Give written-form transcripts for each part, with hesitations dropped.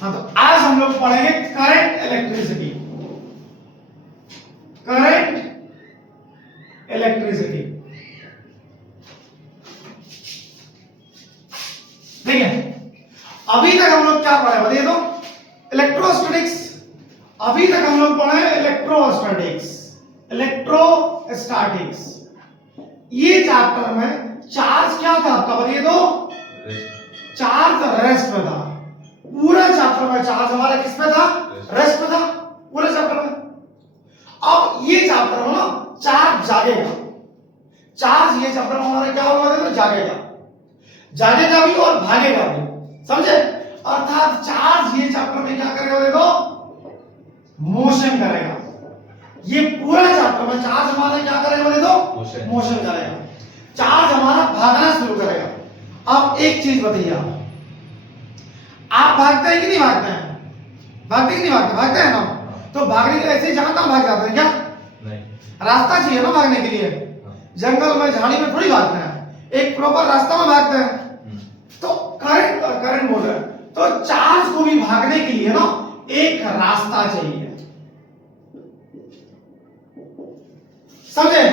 हाँ, तो आज हम लोग पढ़ेंगे करंट इलेक्ट्रिसिटी। करंट इलेक्ट्रिसिटी, ठीक है। अभी तक हम लोग क्या पढ़े बताइए तो? इलेक्ट्रोस्टैटिक्स। अभी तक हम लोग पढ़े इलेक्ट्रोस्टैटिक्स, इलेक्ट्रोस्टैटिक्स। ये चैप्टर में चार्ज क्या था आपका बताइए तो? चार्ज रेस्ट में था। पूरा चैप्टर में चार्ज हमारा किस पे था? रेस्ट में था पूरे चैप्टर में। अब ये चैप्टर में ना चार्ज जागेगा। चार्ज ये चैप्टर में हमारा क्या होगा तो जागेगा, जागेगा भी और भागेगा भी, समझे? अर्थात चार्ज ये चैप्टर में क्या करेगा देखो? मोशन करेगा। ये पूरा चैप्टर में चार्ज हमारा क्या करेगा देखो? मोशन करेगा। चार्ज हमारा भागना शुरू करेगा। अब एक चीज बताइए, आप भागते हैं कि नहीं भागते हैं? भागते कि नहीं भागते? भागते हैं ना। तो भागने के लिए ऐसे ही जहां तहां भाग जाते हैं क्या? नहीं, रास्ता चाहिए ना भागने के लिए। जंगल में झाड़ी में थोड़ी भागते हैं, एक प्रॉपर रास्ता में भागते हैं। तो करंट बोल रहे हैं, तो चार्ज को भी भागने के लिए ना एक रास्ता चाहिए, समझे?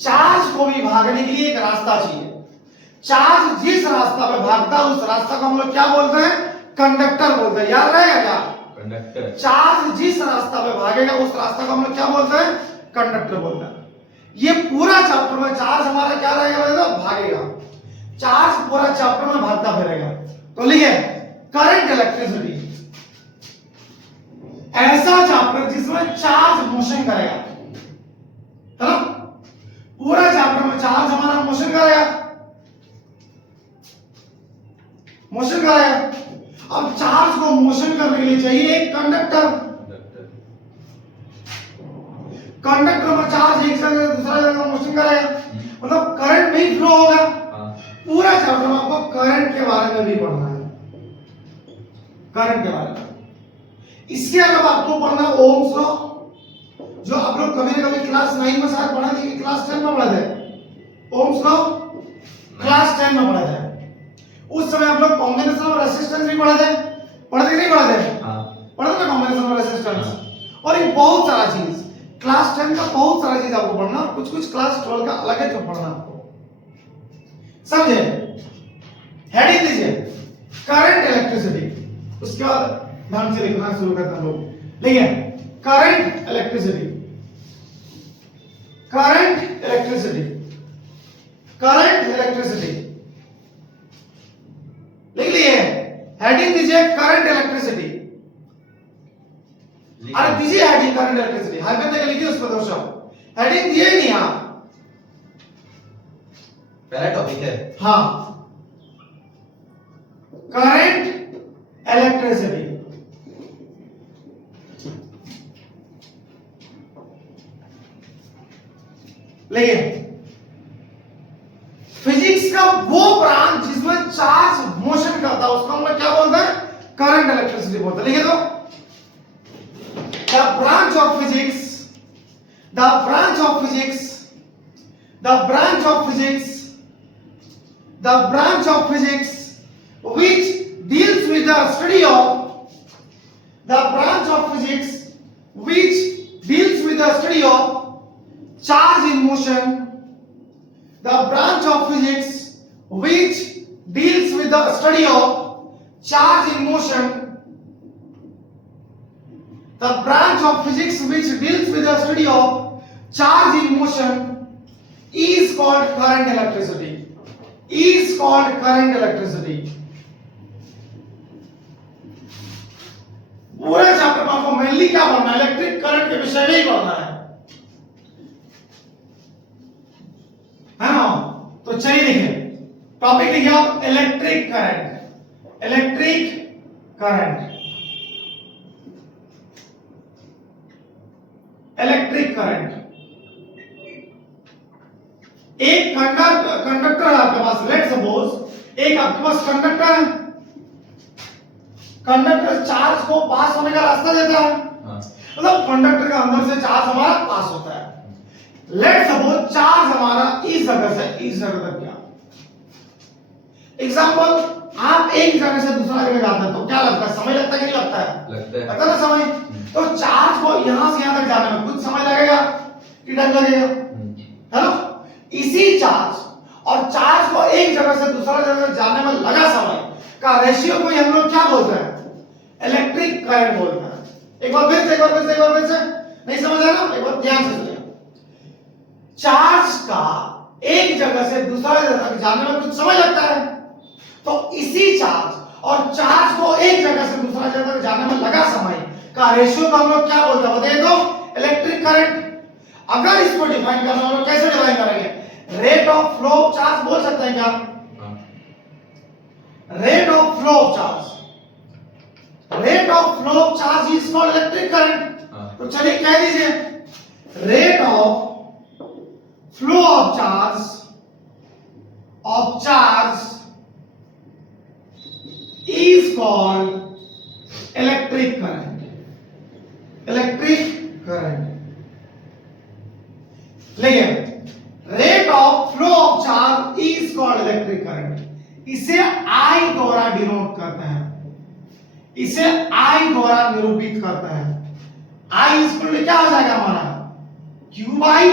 चार्ज को भी भागने के लिए एक रास्ता चाहिए। चार्ज जिस रास्ता पे भागता है उस रास्ता को हम लोग क्या बोलते हैं? कंडक्टर बोलते हैं। याद रहेगा क्या? कंडक्टर। चार्ज जिस रास्ता पे भागेगा उस रास्ता को हम लोग क्या बोलते हैं? कंडक्टर बोलते हैं। ये पूरा चैप्टर में चार्ज हमारा क्या रहेगा? भागेगा। चार्ज पूरा चैप्टर में भागता फिरेगा। तो लिखिए करंट इलेक्ट्रिसिटी, ऐसा चैप्टर जिसमें चार्ज मोशन करेगा, है ना? पूरा चैप्टर में चार्ज हमारा मोशन करेगा, मोशन करेगा। अब चार्ज को मोशन करने के लिए चाहिए एक कंडक्टर। कंडक्टर में चार्ज एक जगह से दूसरा जगह मोशन करेगा, मतलब करंट भी फ्लो होगा। पूरा चैप्टर में आपको करंट के बारे में भी पढ़ना है, करंट के बारे में। इसके अलावा आपको पढ़ना ओम्स लॉ, जो आप लोग कभी ना कभी क्लास 9 में शायद पढ़ा थे कि क्लास 10 में पढ़ा थे। ओम्स लॉ क्लास 10 में पढ़ा था। उस समय आप लोग कॉम्बिनेशन ऑफ रेजिस्टेंस भी पढ़ा थे, पढ़ते नहीं पढ़ा थे? पढ़ा था ना कॉम्बिनेशन ऑफ रेजिस्टेंस। और ये बहुत सारा चीज क्लास 10 का बहुत सारा चीज आपको पढ़ना, कुछ कुछ क्लास 12 का अलग है जो पढ़ना आपको, समझे? हेडिंग दीजिए करंट इलेक्ट्रिसिटी। उसके बाद ढंग से लिखना शुरू करते हैं लोग। लिखिए current electricity, current electricity, current electricity. लिख लिए? हेडिंग दीजिए करंट इलेक्ट्रिसिटी। अरे दीजिए हेडिंग करंट इलेक्ट्रिसिटी, हाइफन तक लिखिए उस पर दोस्तों। हेडिंग दिए नहीं आप, पहला टॉपिक है। हाँ, करंट इलेक्ट्रिसिटी। लेकिन फिजिक्स का वो ब्रांच जिसमें चार्ज मोशन करता है उसको हम लोग क्या बोलते हैं? करंट इलेक्ट्रिसिटी बोलते हैं। लिखिए तो the branch of physics, the branch of physics, the branch of physics, the branch of physics which deals with the study of, the branch of physics which deals with the study of charge in motion, the branch of physics which deals with the study of charge in motion, the branch of physics which deals with the study of charge in motion is called current electricity, is called current electricity. पूरे chapter में आपको mainly क्या पढ़ना है? Electric current के विषय में ही पढ़ना है ना? तो चलिए देखिए टॉपिक लिखिए आप electric current, electric current, electric current. एक कंडक्टर है आपके पास, लेट सपोज एक आपके पास कंडक्टर है। कंडक्टर चार्ज को पास होने का रास्ता देता है, मतलब कंडक्टर के अंदर से चार्ज हमारा पास होता है। लेट सपोज चार्ज हमारा इस जगह से इस जगह तक गया। एग्जांपल, आप एक जगह से दूसरा जगह जाते हैं तो क्या लगता है? समय लगता है कि नहीं पता ना समय। तो चार्ज को यहां से यहां तक जाने में कुछ समय लगेगा कि टाइम लगेगा, है ना। इसी चार्ज और चार्ज को एक जगह से दूसरा जगह जाने में लगा समय का रेशियो को हम लोग क्या बोलते हैं, इलेक्ट्रिक करंट बोलते हैं। एक बार फिर से नहीं समझ आया ना, एक बार ध्यान से सुनिए। चार्ज का एक जगह से दूसरा जगह तक जाने में कुछ समय लगता है, तो इसी चार्ज और चार्ज को एक जगह से दूसरा जगह तक जाने में लगा समय का रेशियो को हम लोग क्या बोलते हैं बताइए तो, इलेक्ट्रिक करंट। अगर इसको डिफाइन करना हम लोग कैसे डिफाइन करेंगे, rate of flow of charge बोल सकते हैं क्या, rate of flow of charge, rate of flow of charge is called electric current. तो चलिए कह दीजिए rate of flow of charge is called electric current, electric current। लेकिन rate of flow of charge is called electric current, इसे I द्वारा denote करते हैं, इसे I द्वारा निरूपित करते हैं। I इक्वल क्या हो जाएगा हमारा, Q by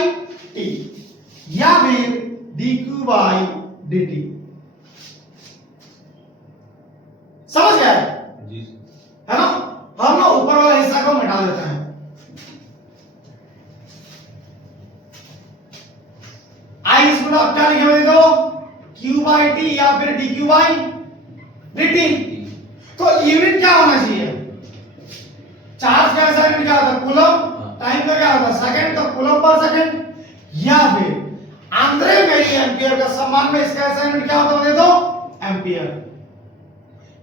T या फिर dQ by dt। समझ गए जी, है ना। हम ना ऊपर वाला हिस्सा को मिटा देते हैं। आई इसको आप क्या लिखेंगे दो, Q by T या फिर dQ by dt। तो यूनिट क्या होना चाहिए, चार्ज का ऐसा यूनिट क्या होता है, कूलम, टाइम का क्या होता है सेकंड, तो कूलम पर सेकंड, या फिर आंद्रे मेरी एम्पियर का सम्मान में इसका ऐसा यूनिट क्या होता है दे दो, एम्पियर।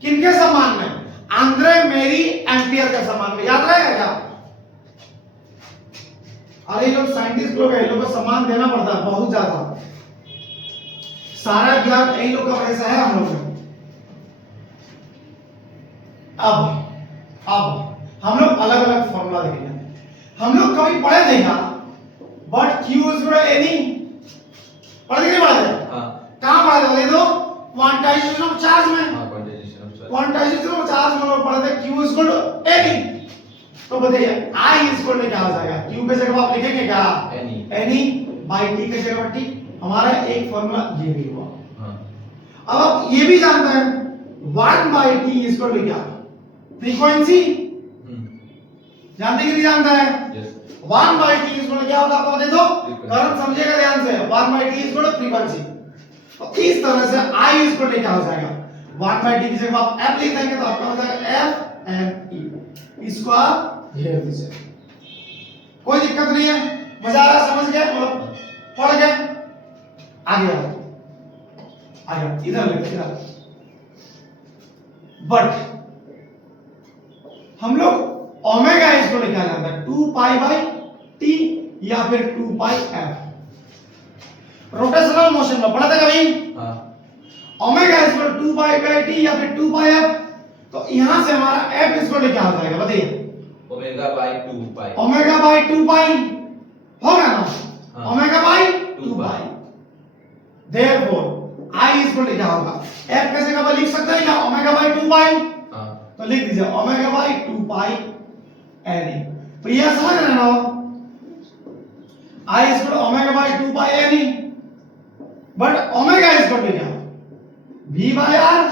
किनके सम्मान में, आंद्रे मेरी एम्पियर के सम्मान में, याद रहेगा क्या। अरे लोग साइंटिस्ट लोग हैं, लोगों को सम्मान देना पड़ता है बहुत ज्यादा, सारा ज्ञान इन लोग का वैसा है हम लोग में। अब हम लोग अलग अलग फॉर्मूला देखेंगे। हम लोग कभी पढ़े देखा but Q is equal any, पढ़े नहीं पढ़े, कहां पढ़े थे दो, क्वांटाइजेशन ऑफ चार्ज में, क्वांटाइजेशन ऑफ चार्ज में लोग पढ़े थे Q इक्वल टू एनी। तो बताइए I इक्वल टू क्या हो जाएगा, Q के जगह आप लिखेंगे क्या, एनी बाय T के जगह T। हमारा एक फॉर्मूला ये भी हुआ। अब आप ये भी जानते हैं 1 बाय T इक्वल टू क्या, फ्रीक्वेंसी। जानते कि नहीं जानता है, 1 बाय T इक्वल टू क्या होगा आपको बता दो, करंट समझिएगा ध्यान से, 1 by T equal to frequency. तो इस तरह से I इक्वल टू क्या हो जाएगा, 1 बाय T की जगह आप F लिख देंगे तो आपका हो जाएगा F N E। इसको आप ये लिख दीजिए, कोई दिक्कत नहीं है, मजा आ रहा, समझ गया, मतलब पढ़ गए, आगे आओ, आगे इधर लिख, इधर। बट हम लोग ओमेगा इसको लिखा जाता है 2 पाई बाय T या फिर 2 पाई F। रोटेशनल मोशन में पढ़ा था कभी, omega equal 2 pi by T या फिर 2 पाई F। तो यहां से हमारा F इसको क्या हो जाएगा बताइए, omega by 2 pi, omega by 2 पाई होगा ना, omega by 2 pi. Therefore I equal क्या होगा, F कैसे का लिख सकते हैं क्या, ओमेगा बाय 2 पाई। तो लिख दीजिए ओमेगा बाय 2 पाई N। तो यह समझ रहे ना, I equal omega by 2 pi N। But omega equal क्या, V by R,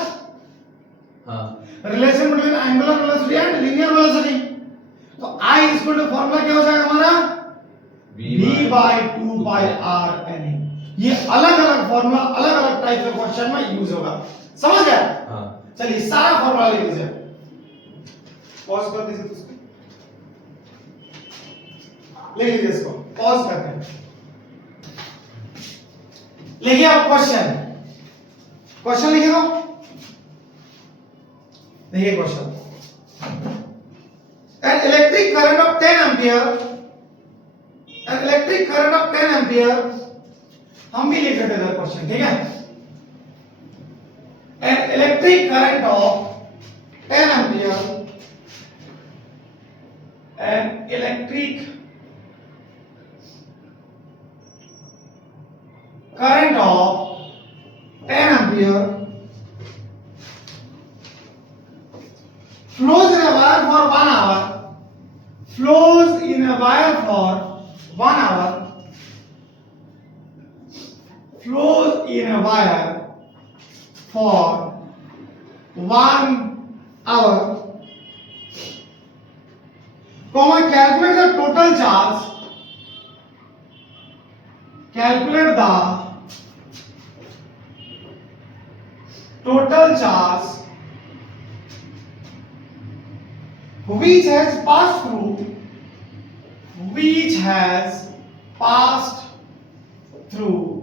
relation between angular velocity and linear velocity. तो I इक्वल टू फार्मूला क्या हो जाएगा हमारा, V by 2 pi R N। ये अलग अलग फार्मूला अलग अलग टाइप के क्वेश्चन में यूज होगा, समझ गए। चलिए सारा फार्मूला लिख लीजिए, पॉज कर दीजिए, लिख लीजिए इसको, पॉज करके लिखिए आप क्वेश्चन, क्वेश्चन लिखिए दो, देखिए question, an electric current of 10 ampere, an electric current of 10 ampere, हम भी लिख देते हैं क्वेश्चन, ठीक है। an electric current of 10 ampere, an electric current of 10 ampere flows in a wire wire for 1 hour flows in a wire for 1 hour flows in a wire for 1 hour, calculate the total charge, calculate the total charge which has passed through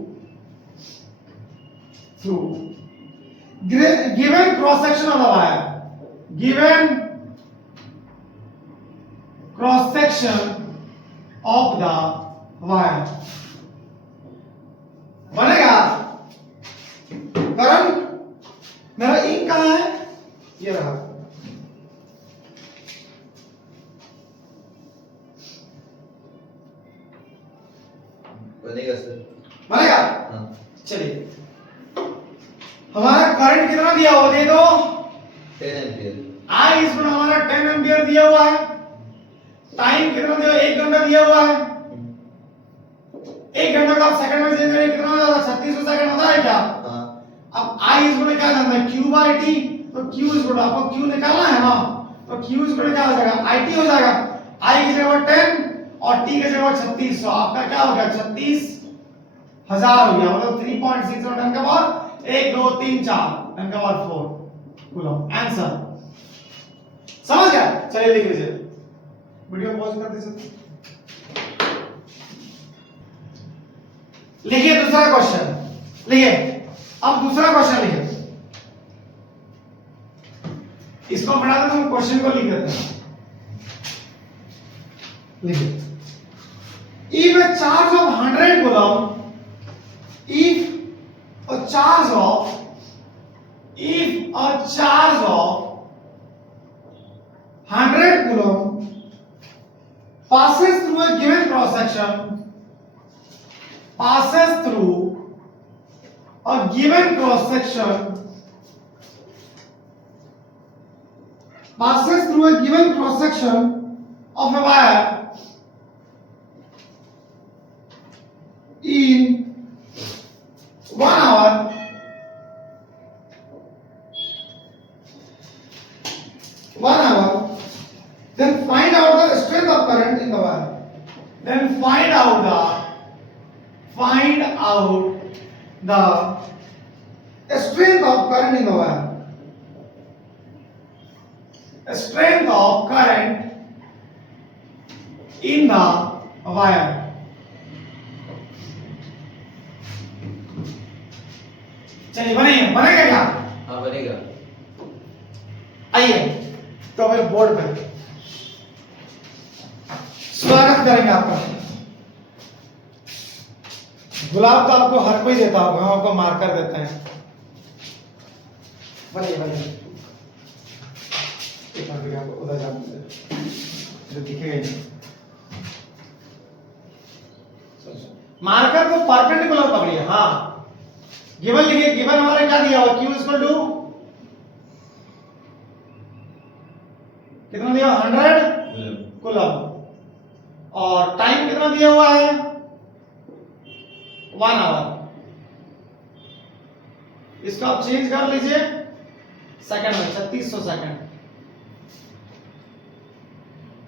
given cross section of the wire, given cross section of the wire बनेगा। Current मेरा ink कहां है, ये रहा, बनेगा sir, बनेगा। हाँ। चलिए हमारा करंट कितना दिया हुआ, दे दो 10 एम्पियर। आई इसमें हमारा 10 एम्पियर दिया हुआ है। टाइम कितना दिया, 1 घंटा दिया हुआ है। 1 घंटा का आप सेकंड में चेंज करेंगे कितना हो जाता है, 3600 सेकंड होता है क्या? हाँ। अब आई इसमें क्या जानना है, q बाय t, तो q इसको आपको q निकालना है ना, तो q इसको क्या हो जाएगा, it हो जाएगा। i की जगह 10 और t की जगह 3600, आपका क्या हो गया, 36000 हो गया, मतलब 3.6 10 का पावर 1 2 3 4 10 का पावर 4 कूलम। आंसर समझ गया? चलिए लिख लीजिए, वीडियो पॉज कर दीजिए। लिखिए दूसरा क्वेश्चन, लिखिए अब दूसरा क्वेश्चन लिखिए, इसको मिटा देते हैं, क्वेश्चन को लिख देते हैं। लिखिए if a charge of 100 coulomb, if a charge of 100 coulomb passes through a given cross section, passes through a given cross section of a wire in 1 hour, then find out the strength of current in the wire. Then find out the strength of current in the wire. Strength of current in the wire. चलिए बनेगा क्या? हाँ बनेगा। आइए तो फिर board पे स्वागत करेंगे आपका। गुलाब तो आपको हर कोई देता होगा, हम आपको मार्कर देते हैं। बनिए एक मिनट आपको उधर जाने दीजिए, जो दिखेगा नहीं। मार्कर को परपेंडिकुलर पकड़िए। हाँ गिवन लिखिए, गिवन हमारे क्या दिया हुआ, Q इक्वल टू कितना दिया, 100 कूलम, और टाइम कितना दिया हुआ है, 1 आवर। इसको आप चेंज कर लीजिए सेकंड में, 3600 सेकंड।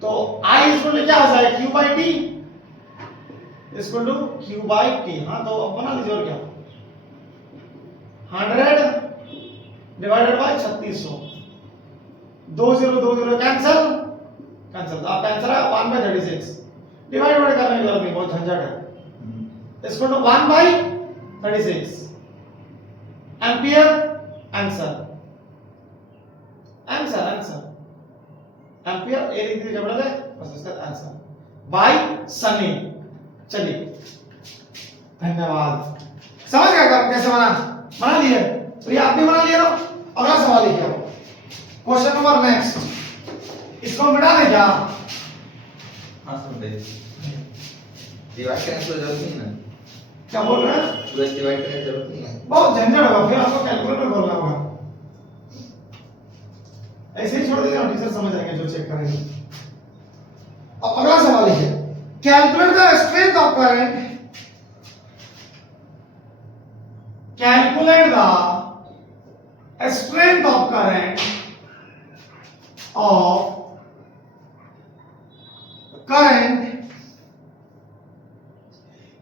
तो I इक्वल टू क्या हो जाएगा, Q by T equal to Q by T. हाँ तो बना लीजिए, और क्या, 100 डिवाइडेड बाय 3600, 2 0 कैंसिल, तो आप आंसर है 1/36। डिवाइड करने की जरूरत नहीं, बहुत झंझट है। इसको तो 1/36 एम्पियर। आंसर एम्पियर ए लिख दीजिए बड़ा है, बस इसका आंसर बाय सनी। चलिए धन्यवाद। समझ गए कैसे बना लिए? तो ये आप भी बना लिए ना। अगला सवाल लिखिए, क्वेश्चन नंबर नेक्स्ट, इसको मिटा दे क्या? हाँ समझ गए। डिवाइड करने की जरूरत नहीं ना। क्या बोल रहे हैं? पूरा डिवाइड करने की जरूरत नहीं है। बहुत झंझट होगा, फिर आपको कैलकुलेटर खोलना होगा। ऐसे ही छोड़ दीजिए, टीचर समझ आएंगे जो चेक करेंगे। अब अगला सवाल है, calculate the strength of current, calculate the strength of current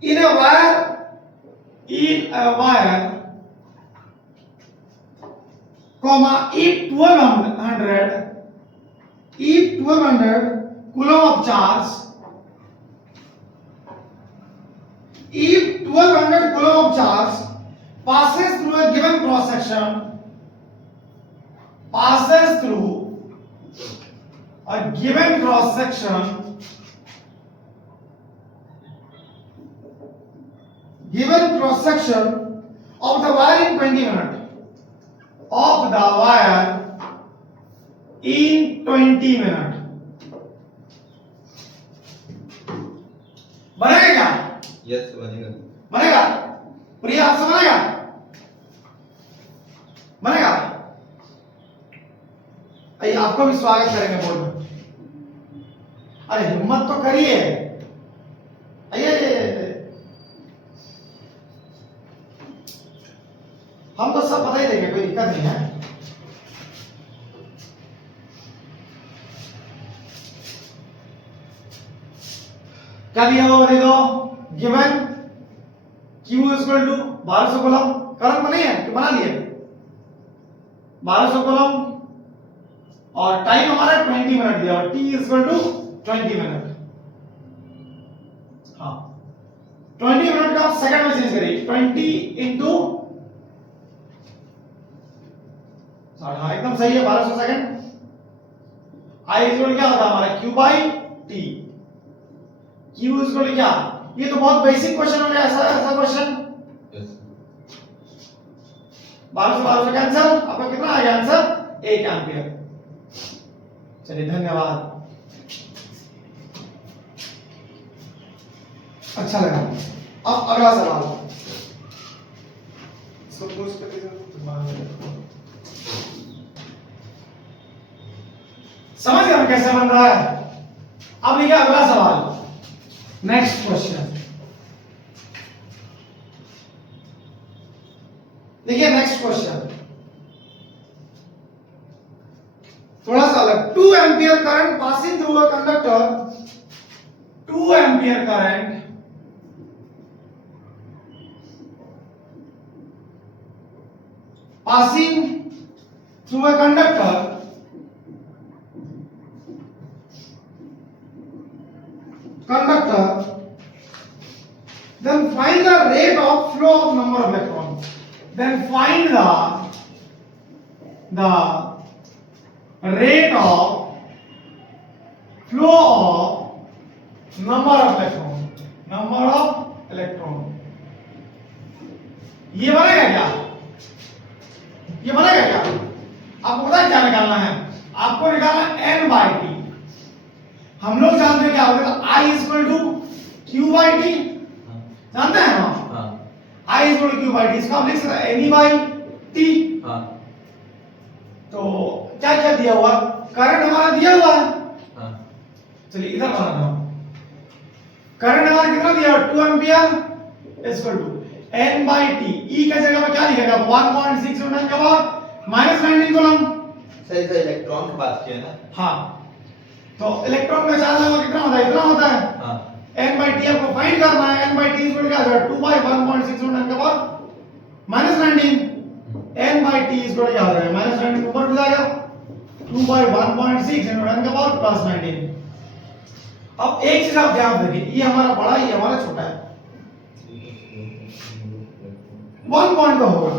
in a wire comma if 1200 coulomb of charge, if 1200 coulomb of charge passes through a given cross section, passes through a given cross section of the wire in 20 minutes, of the wire in 20 minutes, बनेगा क्या? Yes बनेगा। बनेगा? प्रिया आपसे बनेगा? बनेगा? आइए आपको भी स्वागत करेंगे बोर्ड में। अरे हिम्मत तो करिए, आइए। हम तो सब पता ही देंगे, कोई दिक्कत नहीं है। क्या दिया हुआ देखो, given Q equal to 1200 coulomb, current बनी है कि बना लिए 1200 कूलम, और टाइम हमारा 20 मिनट दिया, और T इक्वल टू 20 मिनट। हाँ 20 मिनट का सेकंड में चेंज करिए, 20 इंटू, हाँ एकदम सही है, 1200 सेकंड। I इक्वल क्या होता है हमारा Q by T, Q equal क्या, ये तो बहुत बेसिक क्वेश्चन हो गया, ऐसा क्वेश्चन। 1200 कैंसिल, आपका कितना आ गया आंसर? 1 एम्पियर। चलिए धन्यवाद, अच्छा लगा। अब अगला सवाल, सपोज समझ गए कैसे बन रहा है? अब लिखिए अगला सवाल, नेक्स्ट क्वेश्चन देखिए। नेक्स्ट क्वेश्चन थोड़ा सा अलग, 2 ampere current passing through a conductor, 2 ampere current passing through a conductor then find the rate of flow of number of electrons, then find the rate of flow of number of electron, ये बनेगा क्या? ये बनेगा क्या? आपको पता है क्या निकालना है? आपको निकालना n बाई टी। हम लोग जानते हैं क्या होगा, I equal to Q by T, जानते हैं ना? I equal to Q by T, इसका हम लिख सकते हैं n बाई टी। तो क्या क्या दिया हुआ, करंट हमारा दिया हुआ है। चलिए इधर बनाता हूं, करंट हमारा कितना दिया हुआ, 2 ampere equal to n by T. E की जगह में क्या लिखेगा, 1.6 न्यूटन के बाद माइनस 19 कूलम। सही सही, इलेक्ट्रॉन की बात की है ना? हाँ, तो इलेक्ट्रॉन का चार्ज लेवल कितना होता है, इतना होता है। हाँ, n बाई टी आपको फाइंड करना है। n बाई टी इक्वल क्या होगा, 2 बाई 1.6 न्यूटन के बाद minus 19, n by T equal क्या हो जाएगा, माइनस 19 ऊपर भी जाएगा, 2 बाई 1.6 न्यूटन के बाद प्लस 19। अब एक चीज आप ध्यान रखिए, ये हमारा बड़ा, ये हमारा छोटा है। 1 पॉइंट तो होगा ना,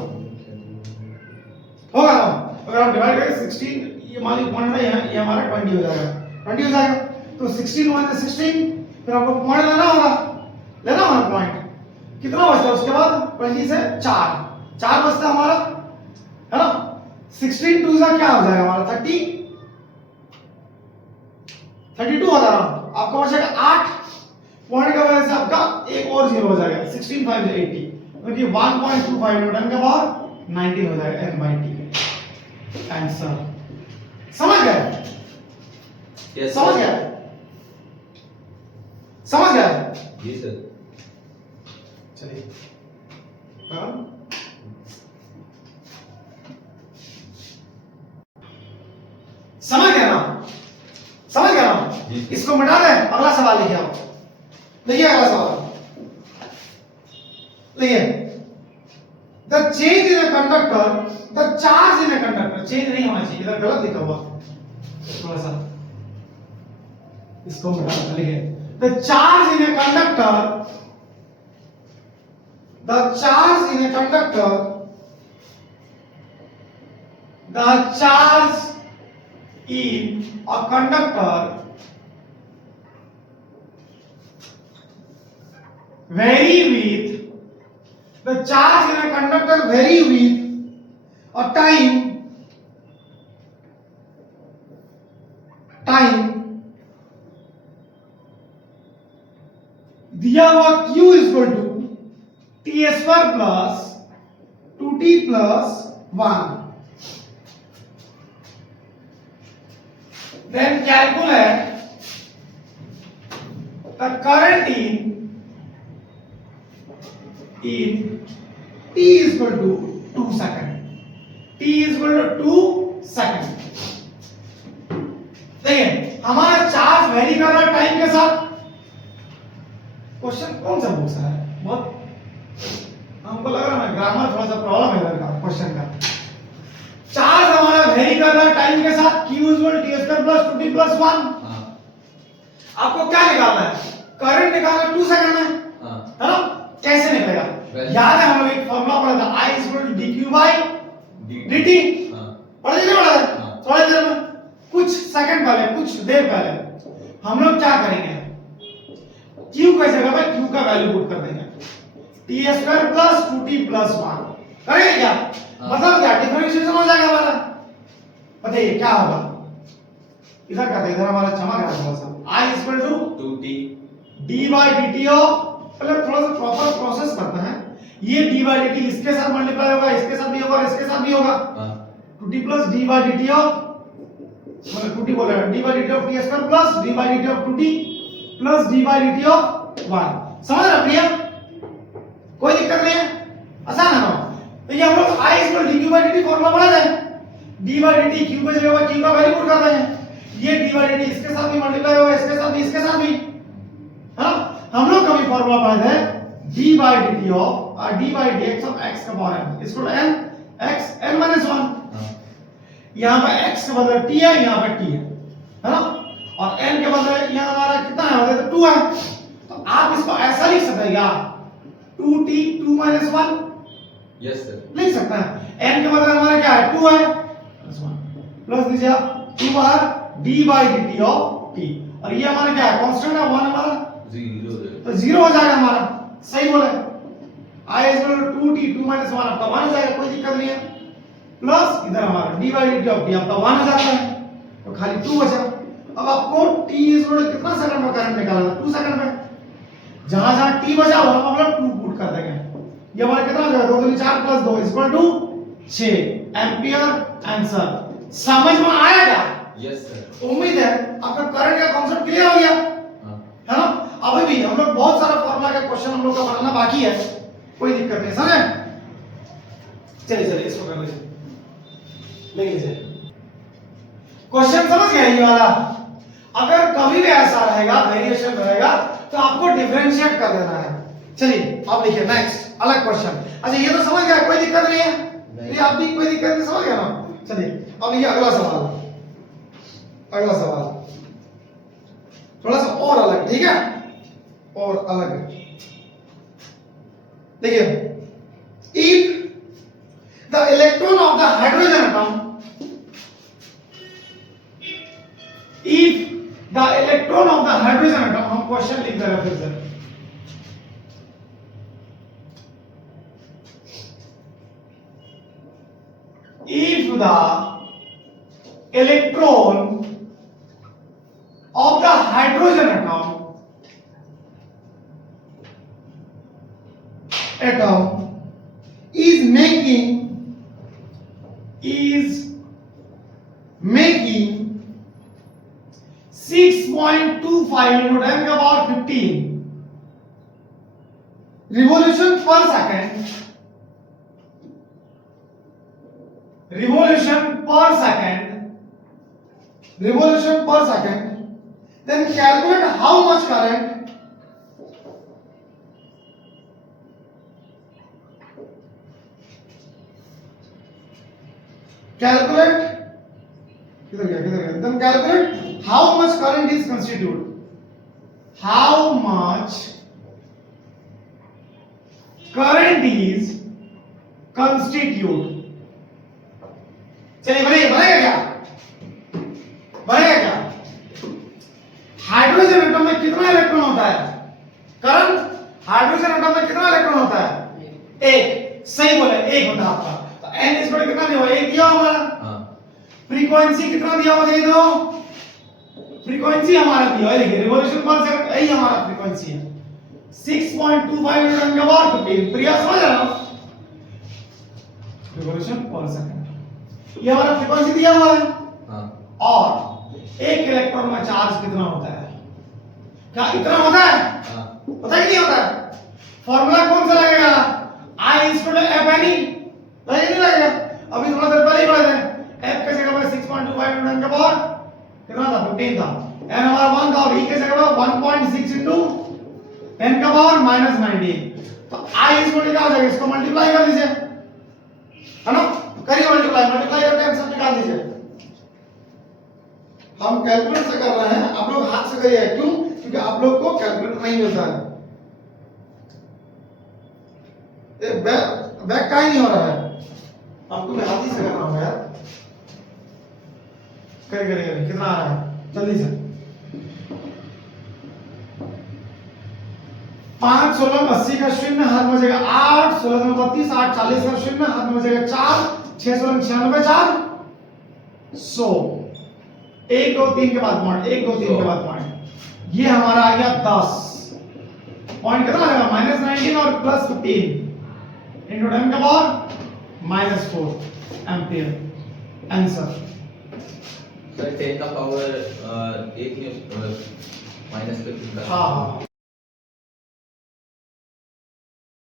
अगर आप डिवाइड करें 16, ये मान लीजिए पॉइंट है, ये हमारा 20 हो जाएगा, 20 हो जाएगा। तो 16 1 16, फिर आपको पॉइंट लेना होगा पॉइंट, कितना बचता है उसके बाद, 20 से 4 बचता है हमारा, है ना। 16 2 का क्या हो जाएगा हमारा, 32 हो जाएगा। आपका बचेगा 8 पॉइंट का वजह से आपका एक और 0 हो जाएगा, 16 5 80, क्योंकि 1.25 न्यूटन के बाद 19 हो जाएगा n बाई टी आंसर। समझ गए? Yes, समझ sir. गए? समझ गए? जी सर. चलिए हाँ? समझ गया ना? समझ गया ना? जी. इसको मिटा दें, अगला सवाल लिखिए आप. लिखिए अगला सवाल. लिखिए. The change in a conductor, the charge in a conductor, change नहीं होना चाहिए, इधर गलत लिखा हुआ थोड़ा सा, इसको मिटा दें. लिखिए. The charge in a conductor, the charge in a conductor, the charge in a conductor vary with the charge in a conductor vary with a time दिया हुआ q is equal to t square plus 2t plus 1. Then calculate the current in t is equal to 2 second. t is equal to 2 second. देखिए हमारा charge very कर रहा है time के साथ. Question कौन सा बुक है? बहुत हमको लग रहा है ग्रामर थोड़ा सा प्रॉब्लम है इधर का क्वेश्चन का. चार्ज हमारा वेरी कर रहा है टाइम के साथ. q is equal to t square plus 2t plus 1. आपको क्या निकालना है? करंट निकालना है 2 सेकंड में. है ना? कैसे निकलेगा? याद है हम लोग एक फॉर्मूला पढ़ा था I is equal to dq by dt. पढ़ा नहीं पढ़ा? थोड़ी देर में, कुछ सेकंड पहले, कुछ देर पहले हम लोग क्या करेंगे? q की जगह पे q का वैल्यू पुट कर देंगे. t square plus 2t plus 1 करेंगे क्या? मतलब क्या डिफरेंशिएशन हो जाएगा हमारा. बताइए क्या होगा? इधर का इधर हमारा चमक रहा है थोड़ा सा. I is equal to 2t d by dt of, पहले थोड़ा सा प्रॉपर प्रोसेस करते हैं. ये d by dt इसके साथ मल्टीप्लाई होगा, इसके साथ भी होगा और इसके साथ भी होगा. 2t plus d by dt of, मतलब 2t बोल रहा है, d by dt of t square plus d by dt of 2t plus d by dt of 1. समझ रहे प्रिया? कोई दिक्कत नहीं है, आसान है ना? तो ये हम लोग I is equal to dq by dt formula पढ़ा है. d by dt q की जगह पर q का वैल्यू पुट कर देंगे. ये d by dt इसके साथ भी मल्टीप्लाई होगा, इसके साथ भी, इसके साथ भी. हाँ, हम लोग कभी फॉर्मूला पढ़ा है d by dt of d by dx of x का power n is equal to n x n minus 1. यहाँ पर x के बदले t है, यहाँ पर t है ना? और n के बदले यहाँ हमारा कितना है? तो 2 है. तो आप इसको ऐसा लिख सकते हैं क्या? 2t 2 minus 1. Yes sir. लिख सकते हैं. n के बदले हमारा क्या है? 2 है प्लस दीजिए आप 2 बार d by dt of t. और ये हमारा क्या है? कांस्टेंट है 1 हमारा, 0 तो 0 हो जाएगा हमारा. सही बोले. I is equal to 2t 2 minus 1 आपका 1 हो जाएगा, कोई दिक्कत नहीं है. प्लस इधर हमारा d by dt of t आपका 1 हो जाता है, तो खाली 2 बचा. अब आपको t is equal to कितना सेकंड में करंट निकालना है? 2 सेकंड में. जहां जहां t बचा वो हम लोग 2 पुट कर देंगे. ये हमारा कितना हो जाएगा? 2 2 4 plus 2 is equal to 6 ampere answer. समझ में आया क्या? Yes sir. उम्मीद है आपका करंट का कांसेप्ट क्लियर हो गया है ना? अभी भी हम लोग बहुत सारा फॉर्मूला का क्वेश्चन हम लोग का बनाना बाकी है, कोई दिक्कत नहीं. समझे? चलिए चलिए इसको कर लीजिए, ले लीजिए. क्वेश्चन समझ गए ये वाला? अगर कभी भी ऐसा रहेगा, वेरिएशन रहेगा, तो आपको डिफरेंशिएट कर देना है. चलिए अब लिखिए नेक्स्ट अलग क्वेश्चन. अच्छा ये तो समझ गया, कोई दिक्कत नहीं है. ये आप भी कोई दिक्कत नहीं, समझ गया ना? चलिए अब लिखिए अगला सवाल. अगला सवाल थोड़ा सा और अलग, ठीक है? और अलग देखिए. If the electron of the hydrogen atom, if the electron of the hydrogen atom, हम क्वेश्चन लिख दे रहे हैं फिर से. If the electron of the hydrogen atom is making 6.25 into 10 का पावर 15 रिवॉल्यूशन पर second, then calculate how much current then calculate how much current is constituted, how much current is constitute. चलिए बनेगा क्या? हाइड्रोजन एटम में कितना electron होता है? Current hydrogen atom में कितना इलेक्ट्रॉन होता है? एक। सही बोले, एक होता है आपका। तो n इस पर कितना दिया हुआ? एक दिया हमारा। फ्रीक्वेंसी कितना दिया हुआ? ये दो फ्रीक्वेंसी हमारा दिया है, देखिए रिवॉल्यूशन पर सेकंड यही हमारा फ्रीक्वेंसी है 6.25 into 10 का पावर 15। प्रिया समझ रहे हो? रिवॉल्यूशन पर सेकंड ये हमारा फ्रीक्वेंसी दिया हुआ है। और एक इलेक्ट्रॉन में चार्ज कितना होता है? क्या इतना होता है? पता है कि नहीं होता है? फॉर्मूला कौन सा लगेगा? I is equal to F N E लगेगा नहीं लगेगा? अभी थोड़ा देर पहले ही पढ़े थे। F के जगह पर 6.25 into 10 का पावर कितना था? 15 था। N हमारा 1 था और E के जगह पर 1.6 into 10 का पावर -19। तो I is equal to क्या हो जाएगा? इसको मल्टीप्लाई कर दीजिए, है ना? करिए मल्टीप्लाई करके आंसर निकाल दीजिए। हम कैलकुलेटर से कर रहे हैं, आप लोग हाथ से करिए। क्यों? क्योंकि आप लोग को कैलकुलेटर नहीं मिलता है। बैक का ही नहीं हो रहा है, आपको मैं हाथ ही से करना होगा यार। करिए कितना आ रहा है जल्दी से। 5 16 80 का शून्य हाथ में बचेगा 8 16 32 8 40 का शून्य हाथ में बचेगा 4 6 16 96 4 100 1 2 3 के बाद पॉइंट 1 2 3 के बाद पॉइंट ये हमारा आ गया 10 पॉइंट कितना आएगा -19 और +15 into 10 का पावर -4 एम्पियर आंसर। सर 10 का पावर 1 में माइनस करके हाँ